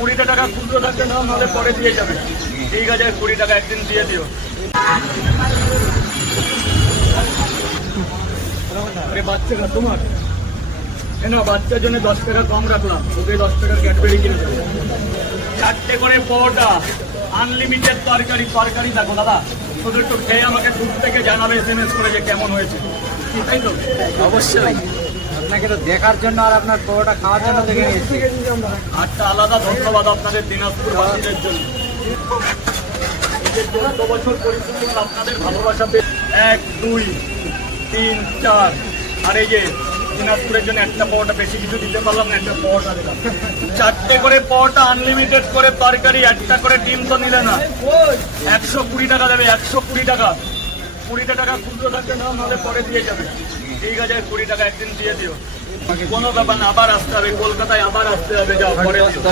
20টা টাকা খুচরো থাকতে নাও, নাহলে পরে দিয়ে যাবে। ঠিক আছে, 20 টাকা একদিন দিয়ে দিও। আরে বাচ্চারা তোমার বাচ্চার জন্য 10 টাকা কম রাখলাম, ওকে 10 টাকার ক্যাডবেরি কিনে দেবো। 4টে করে পরোটা, আনলিমিটেড তরকারি। তরকারি দেখো দাদা, শুধু একটু খেয়ে আমাকে দূর থেকে জানাবে SMS করে যে কেমন হয়েছে, তাই তো? অবশ্যই, আপনাকে তো দেখার জন্য আর আপনার পরোটা খাওয়ার জন্য দেখে নিয়েছি। একটা আলাদা ধন্যবাদ আপনাদের দিনাজপুরবাসীদের জন্য। এই যে 14 বছর পরিশ্রম, আপনাদের ভালোবাসা পেয়ে 1, 2, 3, 4, আর এই যে দিনাজপুরের জন্য একটা পরোটা, বেশি কিছু দিতে পারলাম না, একটা পরোটা দিলাম। 4টে করে পরোটা, আনলিমিটেড করে তরকারি, একটা করে ডিম তো নিলে না। 120 টাকা দেবে, 120 টাকা। 20টা টাকা খুচরো থাকতে নাও, নাহলে পরে দিয়ে যাবে। ঠিক আছে, 20 টাকা একদিন দিয়ে দিও। কোনো ব্যাপার না, আবার আসতে হবে কলকাতায়, আবার আসতে হবে। যাও, পরে দিও।